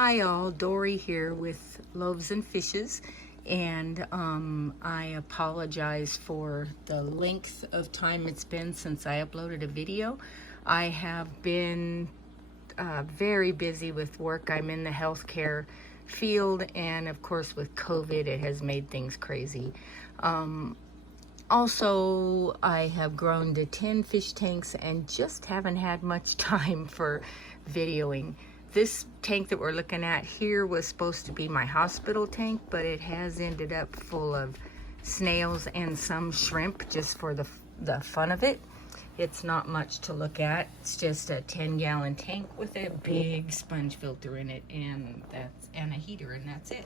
Hi all, Dory here with Loaves and Fishes, and I apologize for the length of time it's been since I uploaded a video. I have been very busy with work. I'm in the healthcare field, and of course with COVID it has made things crazy. Also, I have grown to 10 fish tanks and just haven't had much time for videoing. This tank that we're looking at here was supposed to be my hospital tank, but it has ended up full of snails and some shrimp just for the fun of it. It's not much to look at. It's just a 10-gallon tank with a big sponge filter in it and a heater, and that's it.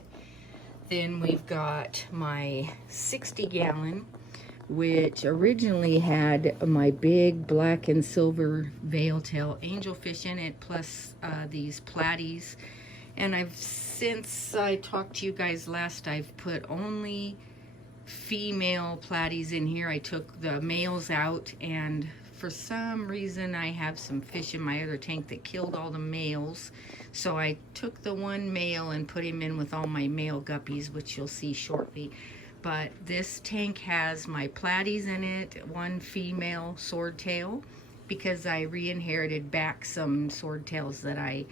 Then we've got my 60-gallon, which originally had my big black and silver veil-tail angelfish in it, plus these platies. And since I talked to you guys last, I've put only female platies in here. I took the males out, and for some reason I have some fish in my other tank that killed all the males. So I took the one male and put him in with all my male guppies, which you'll see shortly. But this tank has my platies in it, one female swordtail, because I re-inherited back some swordtails that I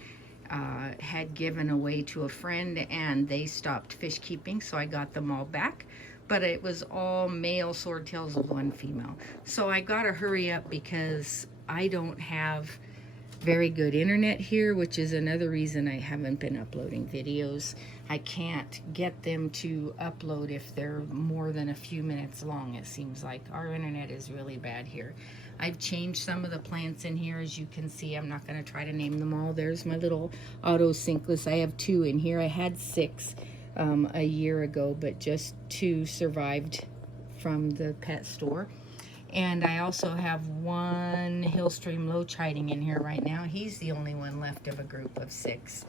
had given away to a friend, and they stopped fish keeping, so I got them all back. But it was all male swordtails with one female. So I gotta hurry up because I don't have very good internet here, which is another reason I haven't been uploading videos. I can't get them to upload if they're more than a few minutes long. It seems like our internet is really bad here. I've changed some of the plants in here, as you can see. I'm not going to try to name them all. There's my little auto sinkless. I have 2 in here. I had 6 a year ago, but just 2 survived from the pet store. And I also have 1 Hillstream loach hiding in here right now. He's the only one left of a group of 6.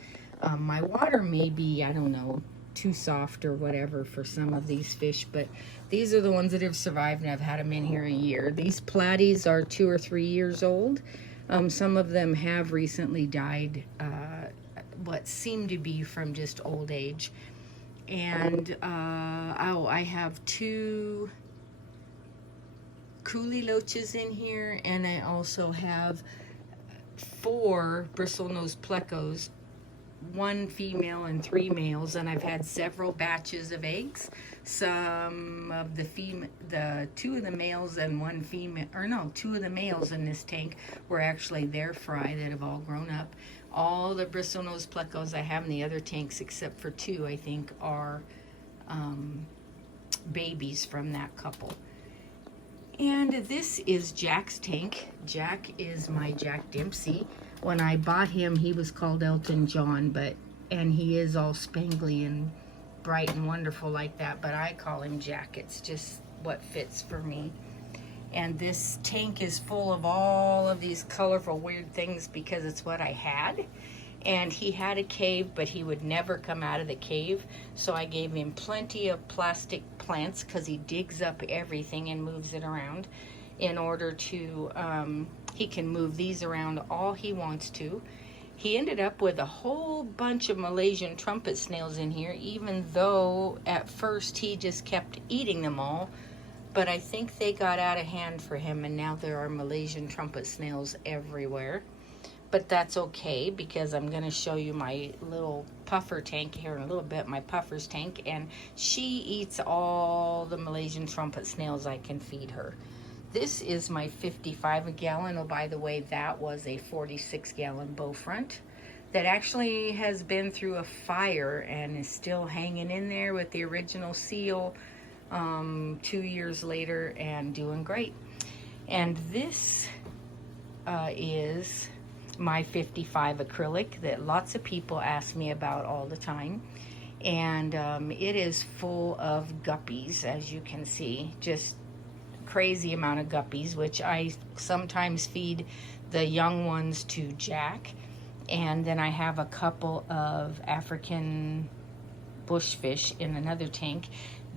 My water may be, I don't know, too soft or whatever for some of these fish, but these are the ones that have survived, and I've had them in here a year. These platies are 2 or 3 years old. Some of them have recently died, what seemed to be from just old age. And I have 2 coolie loaches in here, and I also have 4 bristlenose plecos, 1 female and 3 males, and I've had several batches of eggs. Some of the 2 of the males and 1 female, or no, 2 of the males in this tank were actually their fry that have all grown up. All the bristlenose plecos I have in the other tanks, except for 2, I think, are babies from that couple. And this is Jack's tank. Jack is my Jack Dempsey. When I bought him, he was called Elton John, and he is all spangly and bright and wonderful like that, but I call him Jack. It's just what fits for me. And this tank is full of all of these colorful weird things because it's what I had. And he had a cave, but he would never come out of the cave. So I gave him plenty of plastic plants because he digs up everything and moves it around in order to, he can move these around all he wants to. He ended up with a whole bunch of Malaysian trumpet snails in here, even though at first he just kept eating them all. But I think they got out of hand for him, and now there are Malaysian trumpet snails everywhere. But that's okay, because I'm going to show you my little puffer tank here in a little bit, my puffer's tank, and she eats all the Malaysian trumpet snails I can feed her. This is my 55 gallon. Oh, by the way, that was a 46-gallon bow front that actually has been through a fire and is still hanging in there with the original seal 2 years later and doing great. And this is my 55 acrylic that lots of people ask me about all the time. And it is full of guppies, as you can see, just crazy amount of guppies, which I sometimes feed the young ones to Jack. And then I have a couple of African bushfish in another tank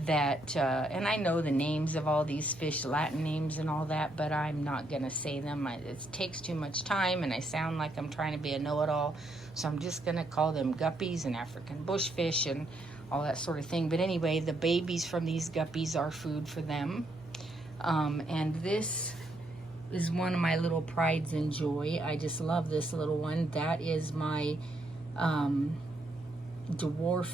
that, and I know the names of all these fish, Latin names and all that, but I'm not gonna say them. It takes too much time and I sound like I'm trying to be a know-it-all. So I'm just gonna call them guppies and African bushfish and all that sort of thing. But anyway, the babies from these guppies are food for them. And this is one of my little prides and joy. I just love this little one. That is my dwarf,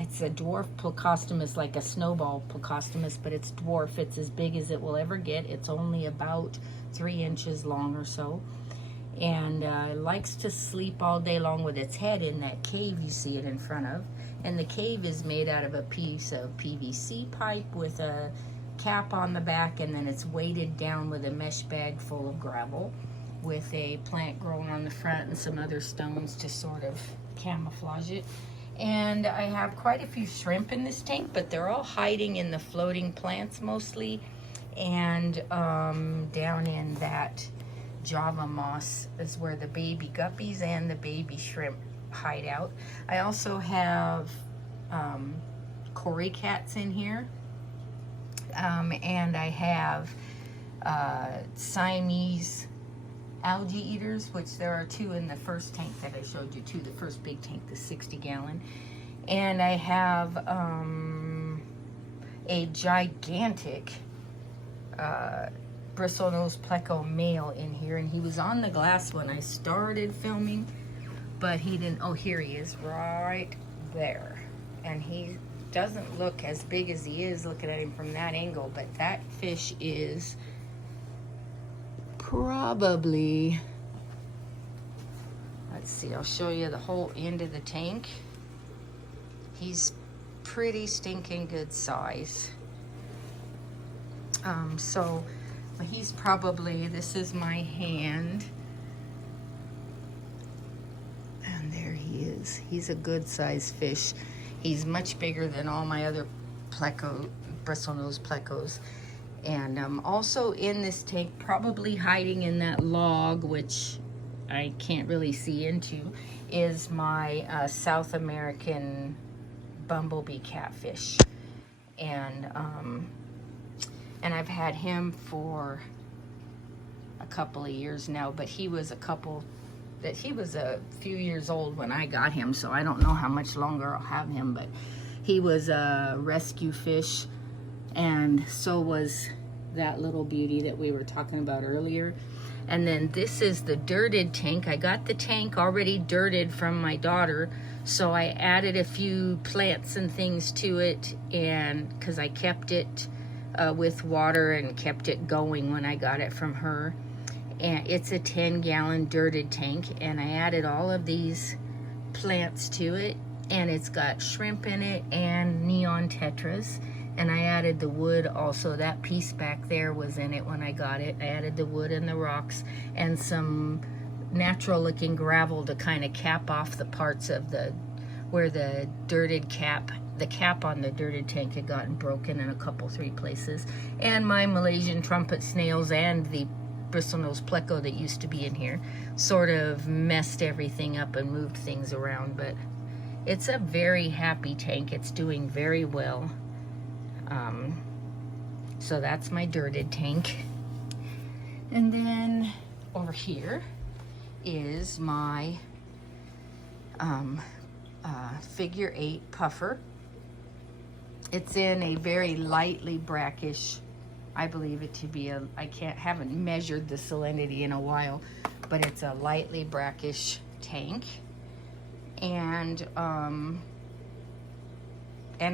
it's a dwarf Plecostomus, like a snowball Plecostomus, but it's dwarf. It's as big as it will ever get. It's only about 3 inches long or so. And it likes to sleep all day long with its head in that cave you see it in front of. And the cave is made out of a piece of PVC pipe with a cap on the back, and then it's weighted down with a mesh bag full of gravel with a plant growing on the front and some other stones to sort of camouflage it. And I have quite a few shrimp in this tank, but they're all hiding in the floating plants mostly, and down in that Java moss is where the baby guppies and the baby shrimp hide out. I also have cory cats in here, and I have Siamese algae eaters, which there are 2 in the first tank that I showed you too, the first big tank, the 60-gallon. And I have a gigantic bristlenose pleco male in here, and he was on the glass when I started filming, but he didn't. Oh, here he is right there, and he doesn't look as big as he is looking at him from that angle, but that fish is probably, let's see, I'll show you the whole end of the tank. He's pretty stinking good size. So he's probably, this is my hand, and there he is. He's a good sized fish. He's much bigger than all my other pleco, bristlenose plecos. And also in this tank, probably hiding in that log, which I can't really see into, is my South American bumblebee catfish. And I've had him for a couple of years now, but he was a few years old when I got him, so I don't know how much longer I'll have him, but he was a rescue fish, and so was that little beauty that we were talking about earlier. And then this is the dirted tank. I got the tank already dirted from my daughter, so I added a few plants and things to it, and because I kept it with water and kept it going when I got it from her. And it's a 10-gallon dirted tank, and I added all of these plants to it, and it's got shrimp in it and neon tetras. And I added the wood also. That piece back there was in it when I got it. I added the wood and the rocks and some natural looking gravel to kind of cap off the parts of where the dirted cap, the cap on the dirted tank had gotten broken in a couple, 3 places. And my Malaysian trumpet snails and the bristlenose pleco that used to be in here sort of messed everything up and moved things around. But it's a very happy tank. It's doing very well. So that's my dirted tank. And then over here is my figure 8 puffer. It's in a very lightly brackish, I believe it to be haven't measured the salinity in a while, but it's a lightly brackish tank. And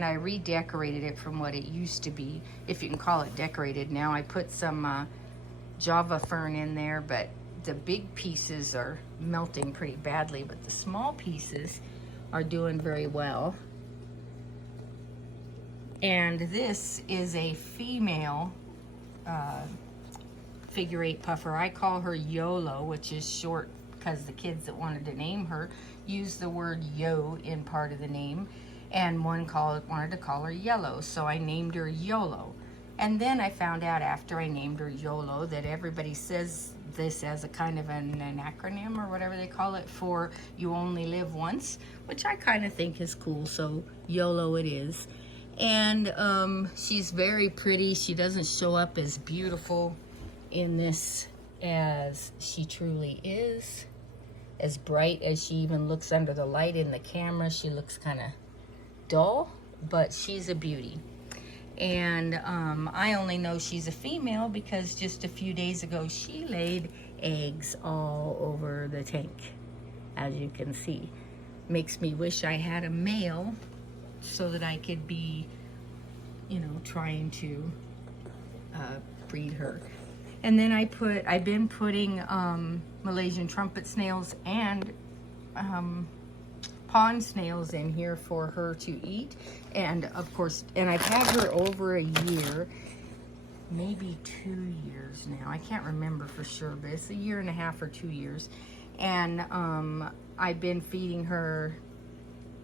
I redecorated it from what it used to be, if you can call it decorated now. I put some Java fern in there, but the big pieces are melting pretty badly, but the small pieces are doing very well. And this is a female figure 8 puffer. I call her YOLO, which is short because the kids that wanted to name her used the word yo in part of the name. And one wanted to call her Yellow, so I named her YOLO. And then I found out after I named her YOLO that everybody says this as a kind of an acronym or whatever they call it for you only live once, which I kind of think is cool, so YOLO it is. And she's very pretty. She doesn't show up as beautiful in this as she truly is, as bright as she even looks under the light in the camera. She looks kind of dull, but she's a beauty. And I only know she's a female because just a few days ago she laid eggs all over the tank, as you can see. Makes me wish I had a male so that I could be, you know, trying to breed her. And then I've been putting Malaysian trumpet snails and pond snails in here for her to eat. And of course, and I've had her over a year, maybe 2 years now. I can't remember for sure, but it's 1.5 years or 2 years. And I've been feeding her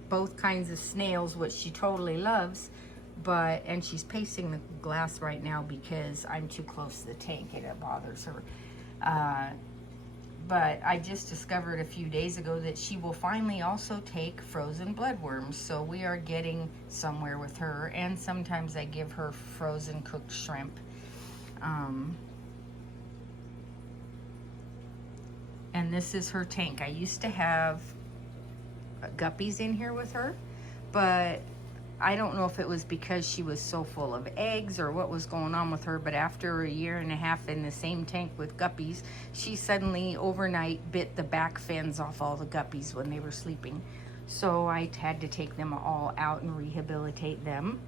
both kinds of snails, which she totally loves, and she's pacing the glass right now because I'm too close to the tank and it bothers her. But I just discovered a few days ago that she will finally also take frozen bloodworms. So we are getting somewhere with her. And sometimes I give her frozen cooked shrimp. And this is her tank. I used to have guppies in here with her, but I don't know if it was because she was so full of eggs or what was going on with her, but after 1.5 years in the same tank with guppies, she suddenly overnight bit the back fins off all the guppies when they were sleeping. So I had to take them all out and rehabilitate them.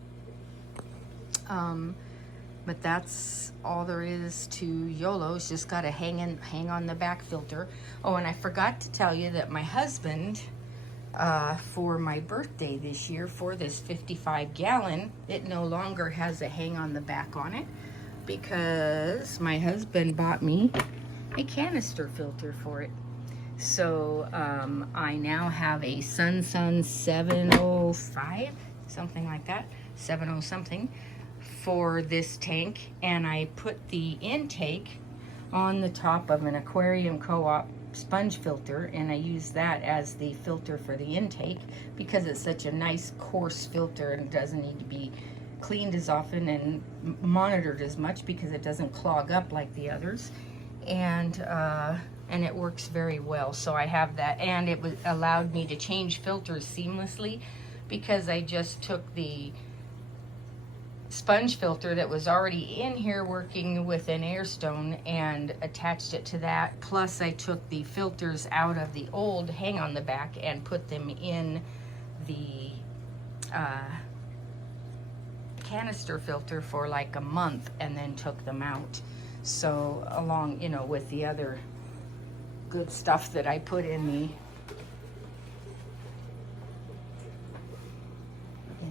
But that's all there is to YOLO. It's just got to hang on the back filter. Oh, and I forgot to tell you that my husband, for my birthday this year, for this 55-gallon, it no longer has a hang on the back on it because my husband bought me a canister filter for it. So I now have a Sunsun 705, something like that, 70 something, for this tank. And I put the intake on the top of an Aquarium Co-op sponge filter, and I use that as the filter for the intake because it's such a nice coarse filter and doesn't need to be cleaned as often and monitored as much because it doesn't clog up like the others. And it works very well. So I have that, and it allowed me to change filters seamlessly because I just took the sponge filter that was already in here working with an Airstone and attached it to that. Plus I took the filters out of the old hang on the back and put them in the canister filter for like a month and then took them out. So along, you know, with the other good stuff that I put in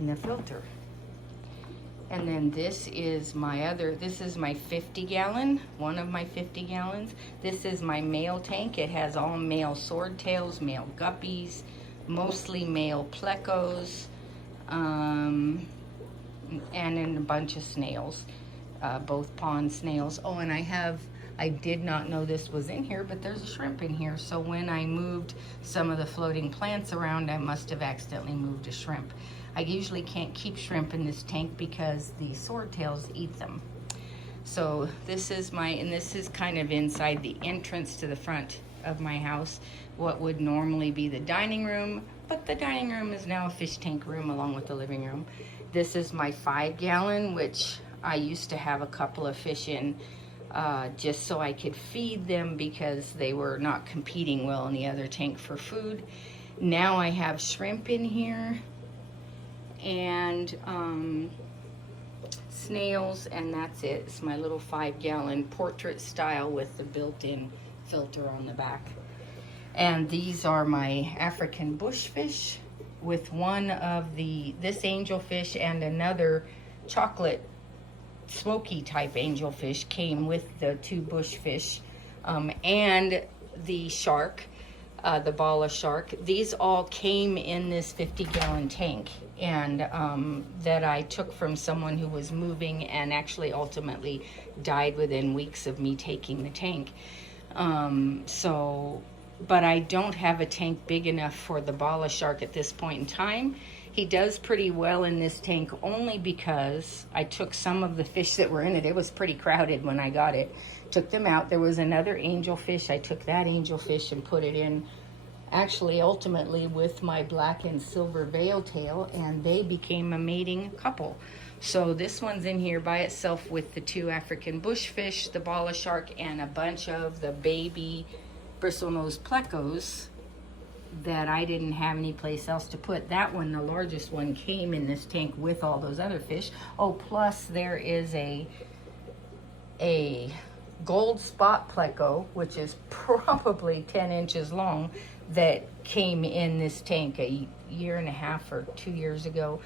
the filter. And then this is my 50-gallon, one of my 50 gallons. This is my male tank. It has all male swordtails, male guppies, mostly male plecos, and then a bunch of snails, both pond snails. Oh, and I did not know this was in here, but there's a shrimp in here. So when I moved some of the floating plants around, I must have accidentally moved a shrimp. I usually can't keep shrimp in this tank because the swordtails eat them. So this is this is kind of inside the entrance to the front of my house, what would normally be the dining room, but the dining room is now a fish tank room along with the living room. This is my 5-gallon, which I used to have a couple of fish in just so I could feed them because they were not competing well in the other tank for food. Now I have shrimp in here and snails, and that's it. It's my little 5-gallon portrait style with the built-in filter on the back. And these are my African bushfish with one of this angelfish and another chocolate smoky type angelfish came with the 2 bushfish, and the shark. the Bala Shark. These all came in this 50-gallon tank, and that I took from someone who was moving and actually ultimately died within weeks of me taking the tank. But I don't have a tank big enough for the Bala Shark at this point in time. He does pretty well in this tank only because I took some of the fish that were in it. It was pretty crowded when I got it. Took them out. There was another angelfish. I took that angelfish and put it in, actually ultimately with my black and silver veil tail, and they became a mating couple. So this one's in here by itself with the 2 African bushfish, the Bala Shark, and a bunch of the baby bristlenose plecos that I didn't have any place else to put. That one, the largest one, came in this tank with all those other fish. Oh, plus there is a gold spot pleco, which is probably 10 inches long, that came in this tank a year and a half or 2 years ago,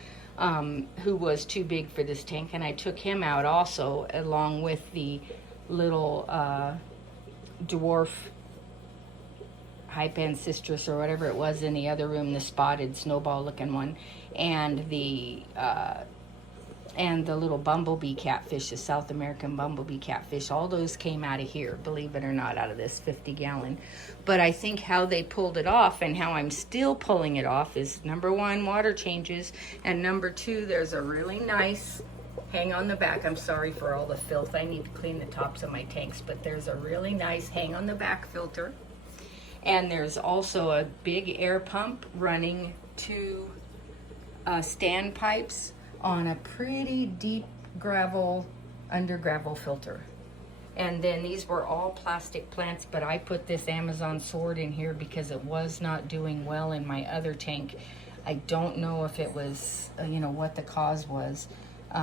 who was too big for this tank, and I took him out also, along with the little dwarf Hypancistris or whatever it was in the other room, the spotted snowball looking one, and the little bumblebee catfish, the South American bumblebee catfish. All those came out of here, believe it or not, out of this 50-gallon. But I think how they pulled it off and how I'm still pulling it off is, number 1, water changes, and number 2, there's a really nice hang on the back. I'm sorry for all the filth. I need to clean the tops of my tanks, but there's a really nice hang on the back filter. And there's also a big air pump running 2 stand pipes on a pretty deep under gravel filter. And then these were all plastic plants, but I put this Amazon sword in here because it was not doing well in my other tank. I don't know if it was, what the cause was.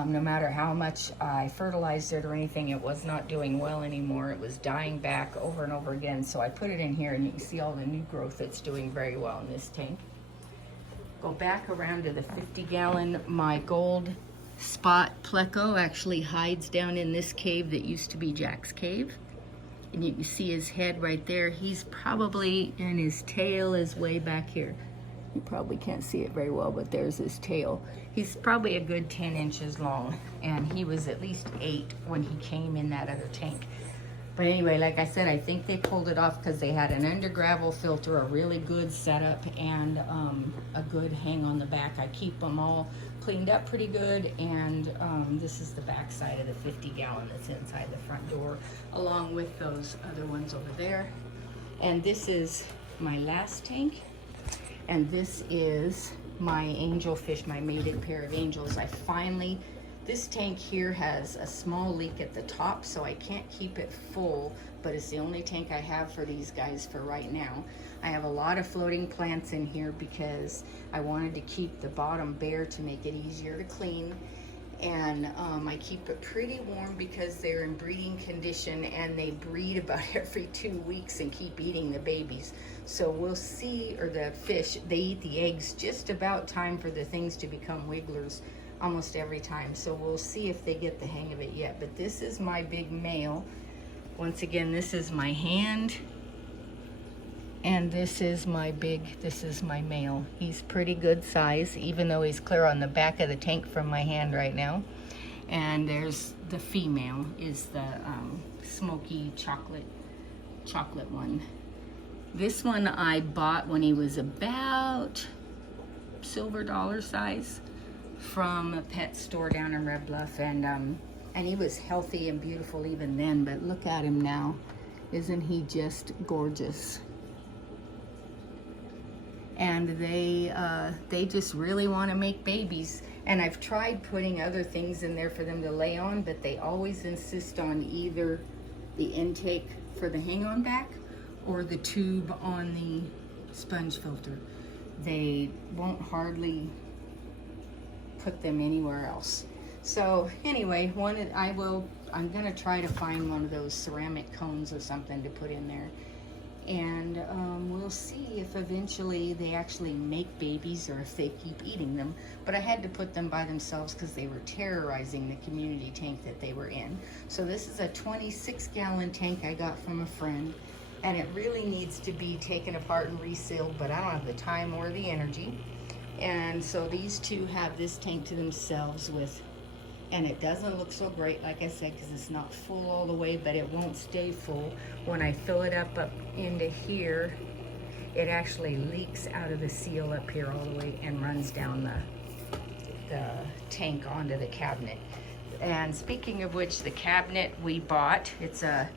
No matter how much I fertilized it or anything, it was not doing well anymore. It was dying back over and over again. So I put it in here, and you can see all the new growth that's doing very well in this tank. Go back around to the 50-gallon. My gold spot pleco actually hides down in this cave that used to be Jack's cave. And you can see his head right there. He's probably, and his tail is way back here. You probably can't see it very well, but there's his tail. He's probably a good 10 inches long, and he was at least 8 when he came in that other tank. But anyway, like I said, I think they pulled it off because they had an under gravel filter, a really good setup, and a good hang on the back. I keep them all cleaned up pretty good, and this is the back side of the 50-gallon that's inside the front door, along with those other ones over there. And this is my last tank. And this is my angelfish, my mated pair of angels. This tank here has a small leak at the top, so I can't keep it full, but it's the only tank I have for these guys for right now. I have a lot of floating plants in here because I wanted to keep the bottom bare to make it easier to clean. And I keep it pretty warm because they're in breeding condition, and they breed about every 2 weeks and keep eating the babies. So we'll see, or the fish, they eat the eggs just about time for the things to become wigglers almost every time. So we'll see if they get the hang of it yet. But this is my big male. Once again, this is my hand. And this is my male. He's pretty good size, even though he's clear on the back of the tank from my hand right now. And there's the female, is the smoky chocolate one. This one I bought when he was about silver dollar size from a pet store down in Red Bluff, and he was healthy and beautiful even then, but look at him now. Isn't he just gorgeous? And they just really want to make babies. And I've tried putting other things in there for them to lay on, but they always insist on either the intake for the hang-on back or the tube on the sponge filter. They won't hardly put them anywhere else. So anyway, I'm gonna try to find one of those ceramic cones or something to put in there. And we'll see if eventually they actually make babies or if they keep eating them. But I had to put them by themselves because they were terrorizing the community tank that they were in. So this is a 26-gallon tank I got from a friend. and it really needs to be taken apart and resealed, but I don't have the time or the energy. And so these two have this tank to themselves with, and it doesn't look so great, like I said, because it's not full all the way, but it won't stay full. When I fill it up into here, it actually leaks out of the seal up here all the way and runs down the tank onto the cabinet. And speaking of which, the cabinet we bought, it's a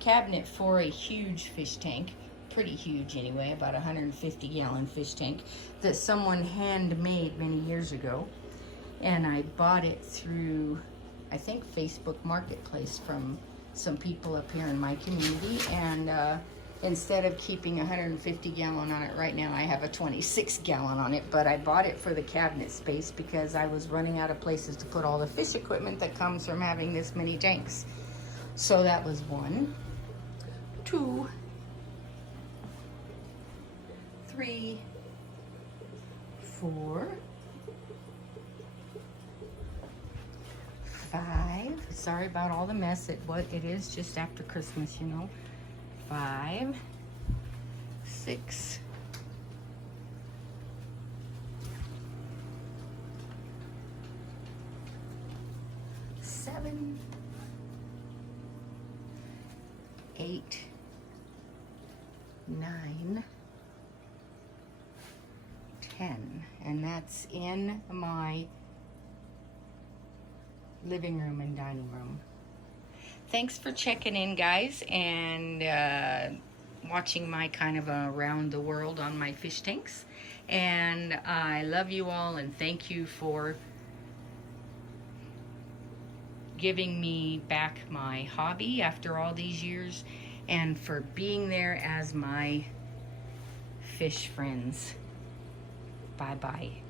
cabinet for a huge fish tank, pretty huge anyway, about 150 gallon fish tank that someone handmade many years ago. And I bought it through, I think, Facebook Marketplace from some people up here in my community. And instead of keeping 150 gallon on it right now, I have a 26 gallon on it. But I bought it for the cabinet space because I was running out of places to put all the fish equipment that comes from having this many tanks. So that was 1, 2, 3, 4, 5. Sorry about all the mess. It is just after Christmas, you know. 5, 6, 7, 8, 9, 10, and that's in my living room and dining room. Thanks for checking in, guys, and watching my kind of around the world on my fish tanks. And I love you all, and thank you for giving me back my hobby after all these years, and for being there as my fish friends. Bye-bye.